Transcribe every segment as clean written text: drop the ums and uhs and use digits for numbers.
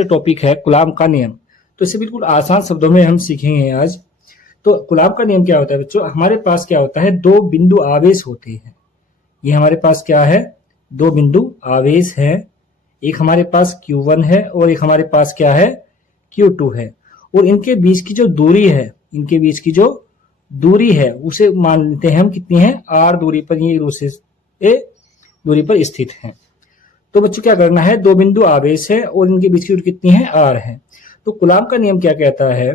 जो टॉपिक है कुलाम का नियम, तो इसे बिल्कुल आसान शब्दों में हम सीखेंगे आज। तो कुलाम का नियम क्या होता है बच्चों, हमारे पास क्या होता है, दो बिंदु आवेश होते हैं। ये हमारे पास क्या है, दो बिंदु आवेश है। एक हमारे पास Q1 है और एक हमारे पास क्या है, Q2 है। और इनके बीच की जो दूरी है, इनके बीच की जो दूरी है उसे मान लेते हैं हम कितनी है, R दूरी पर, ये दूरी पर स्थित है। तो बच्चों क्या करना है, दो बिंदु आवेश है और इनके बीच की दूरी कितनी है, R है। तो कुलाम का नियम क्या कहता है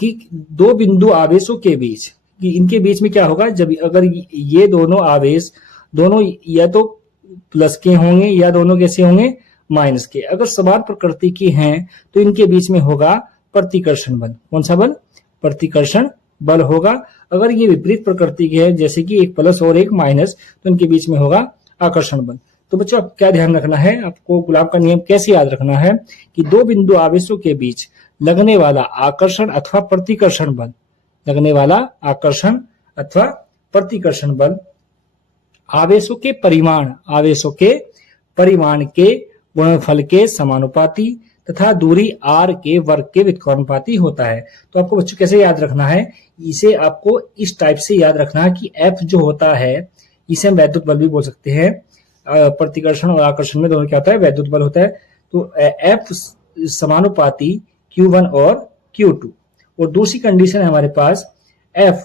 कि दो बिंदु आवेशों के बीच, कि इनके बीच में क्या होगा, जब अगर ये दोनों आवेश दोनों या तो प्लस के होंगे या दोनों कैसे होंगे, माइनस के। अगर समान प्रकृति की हैं तो इनके बीच में होगा प्रतिकर्षण बल। कौन सा बल, प्रतिकर्षण बल होगा। अगर ये विपरीत प्रकृति के है, जैसे कि एक प्लस और एक माइनस, तो इनके बीच में होगा आकर्षण बल। तो बच्चों आप क्या ध्यान रखना है, आपको कुलाम का नियम कैसे याद रखना है कि दो बिंदु आवेशों के बीच लगने वाला आकर्षण अथवा प्रतिकर्षण बल, लगने वाला आकर्षण अथवा प्रतिकर्षण बल आवेशों के परिमाण के गुणनफल के समानुपाती तथा दूरी r के वर्ग के व्युत्क्रमानुपाती होता है। तो आपको बच्चों कैसे याद रखना है, इसे आपको इस टाइप से याद रखना है कि F जो होता है इसे हम वैद्युत बल भी बोल सकते हैं। प्रतिकर्षण और आकर्षण में दोनों क्या होता है, वैद्युत बल होता है। तो F समानुपाती Q1 और Q2। और दूसरी कंडीशन है हमारे पास F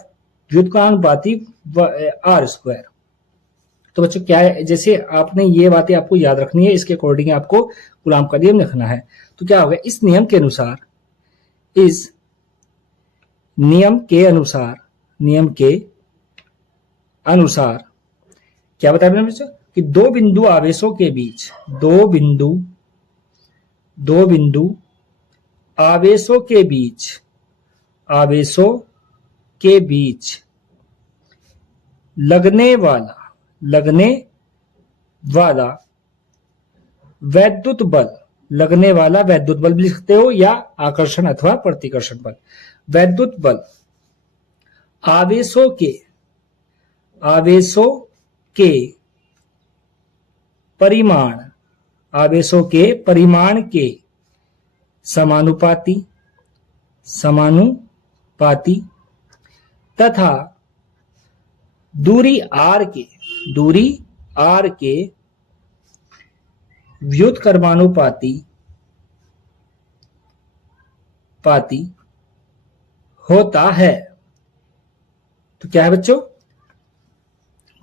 व्युत्क्रमानुपाती R²। तो बच्चों क्या है, जैसे आपने ये बातें आपको याद रखनी है, इसके अकॉर्डिंग आपको कुलाम का नियम लिखना है। तो क्या होगा, इस नियम के अनुसार क्या बताया मैंने बच्चों कि दो बिंदु आवेशों के बीच, दो बिंदु आवेशों के बीच लगने वाला वैद्युत बल भी लिख सकते हो, या आकर्षण अथवा प्रतिकर्षण बल। वैद्युत बल आवेशों के परिमाण के समानुपाती तथा दूरी r के व्युत्क्रमानुपाती होता है। तो क्या है बच्चों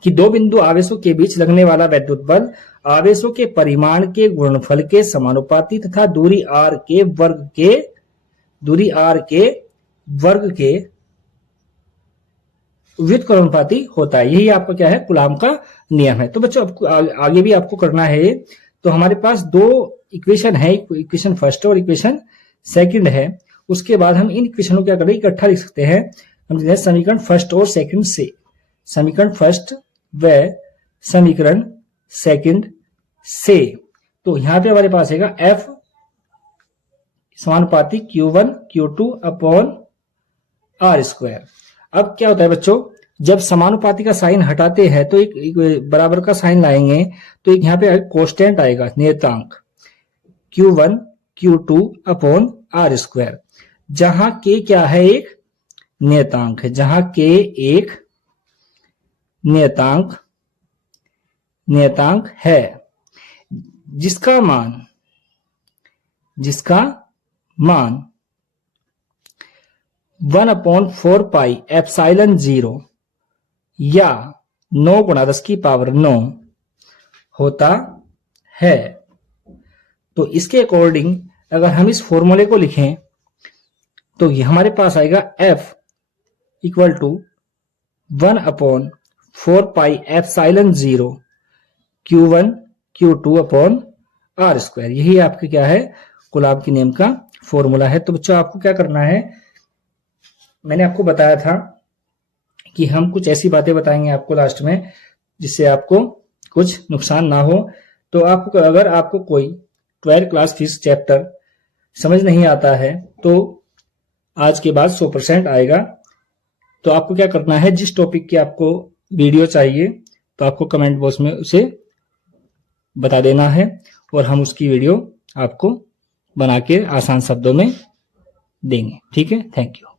कि दो बिंदु आवेशों के बीच लगने वाला वैद्युत बल आवेशों के परिमाण के गुणनफल के समानुपाती तथा दूरी r के वर्ग के व्युत्क्रमानुपाती होता है। यही आपका क्या है, कुलाम का नियम है। तो बच्चों आपको आगे भी आपको करना है। तो हमारे पास दो इक्वेशन है, इक्वेशन फर्स्ट और इक्वेशन सेकंड है। उसके बाद हम इन इक्वेशनों को क्या करें, इकट्ठा लिख सकते हैं। हम समीकरण फर्स्ट और सेकंड से, समीकरण फर्स्ट व समीकरण सेकंड से। तो यहां पे हमारे पास है F समानुपाती Q1 Q2 अपॉन R²। अब क्या होता है बच्चों, जब समानुपाती का साइन हटाते हैं तो एक बराबर का साइन लाएंगे, तो एक यहाँ पे कांस्टेंट आएगा, नियतांक Q1 Q2 अपॉन R²। जहां K क्या है, एक नियतांक है, जहां K एक नियतांक है, जिसका मान 1/4 पाई एप्सिलॉन 0 या 9 × 10⁹ होता है। तो इसके अकॉर्डिंग अगर हम इस फॉर्मूले को लिखें तो ये हमारे पास आएगा F = 1/4 pi epsilon 0 Q1 Q2 upon R²। यही आपके क्या है, कुलाम के नियम का फॉर्मूला है। तो बच्चों आपको क्या करना है, मैंने आपको बताया था कि हम कुछ ऐसी बातें बताएंगे आपको लास्ट में जिससे आपको कुछ नुकसान ना हो। तो आपको अगर आपको कोई 12th क्लास फिजिक्स चैप्टर समझ नहीं आता है तो आज के बाद 100% आएगा। तो आपको क्या करना है, जिस टॉपिक की आपको वीडियो चाहिए तो आपको कमेंट बॉक्स में उसे बता देना है और हम उसकी वीडियो आपको बना के आसान शब्दों में देंगे। ठीक है, थैंक यू।